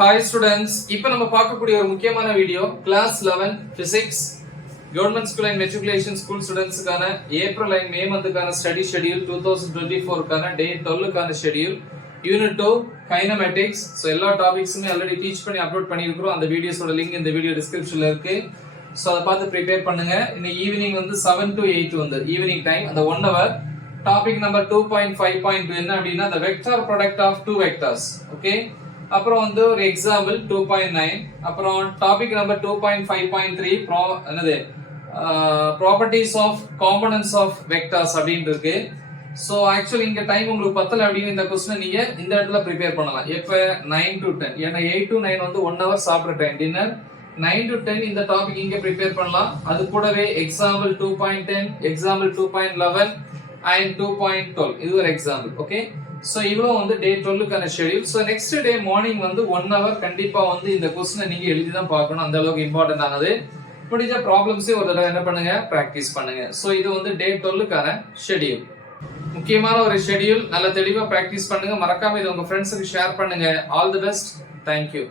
Hi students, இப்போ நம்ம பார்க்கக்கூடிய ஒரு முக்கியமான video class 11 physics government school and matriculation school ஸ்டூடெண்ட்ஸ்க்கான ஏப்ரல் அண்ட் மே மந்த்துக்கான ஸ்டடி ஷெட்யூல் 2024க்கான டே 12க்கான ஷெட்யூல் யூனிட் 2 கைனமேட்டிக்ஸ். ஸோ எல்லா டாபிக்ஸுமே ஆல்ரெடி டீச் பண்ணி அப்லோட் பண்ணியிருக்கிறோம். அந்த வீடியோஸோட லிங்க் இந்த வீடியோ டிஸ்கிரிப்ஷன்ல இருக்கு. ஸோ அதை பார்த்து ப்ரிப்பேர் பண்ணுங்க. இன்னைக்கு ஈவினிங் வந்து 7 to 8 வந்து ஈவினிங் டைம், அந்த 1 hour. டாபிக் நம்பர் 2.5.2 என்ன அப்படின்னா the vector product of two vectors. Okay, அப்புறம் வந்து ஒரு எக்ஸாம்பிள் 2.9, அப்புறம் டாபிக் நம்பர் 2.5.3 என்னது properties of components of vectors அப்படின்னு இருக்கு. ஸோ ஆக்சுவலி இங்க டைம் உங்களுக்கு பத்தல அப்படின்னு இந்த கொஸ்டின் நீங்க இந்த இடத்துல ப்ரிப்பேர் பண்ணலாம். எப்ப 9 to 10, ஏன்னா 8 to 9 வந்து 1 hour சாப்பிட்ற டைம் டின்னர். 9 to 10 இந்த டாபிக் இங்க ப்ரிப்பேர் பண்ணலாம். அது கூடவே எக்ஸாம்பிள் 2.10, எக்ஸாம்பிள் 2.11 and 2.12 இது ஒரு எக்ஸாம்பிள். ஓகே, சோ இவ்வளவு வந்து டே 12க்கான schedule. So next day morning வந்து 1 hour கண்டிப்பா வந்து இந்த क्वेश्चனை நீங்க எழுதி தான் பார்க்கணும். அந்த அளவுக்கு இம்பார்ட்டன்ட் ஆனது. முடிஞ்ச ப்ராப்ளம்ஸே ஒரு தடவை என்ன பண்ணுங்க, பிராக்டிஸ் பண்ணுங்க. சோ இது வந்து டே 12க்கான ஷெட்யூல். முக்கியமான ஒரு ஷெட்யூல். நல்ல தெளிவா பிராக்டிஸ் பண்ணுங்க. மறக்காம இதை உங்க ஃப்ரெண்ட்ஸுக்கு ஷேர் பண்ணுங்க. All the best. Thank you.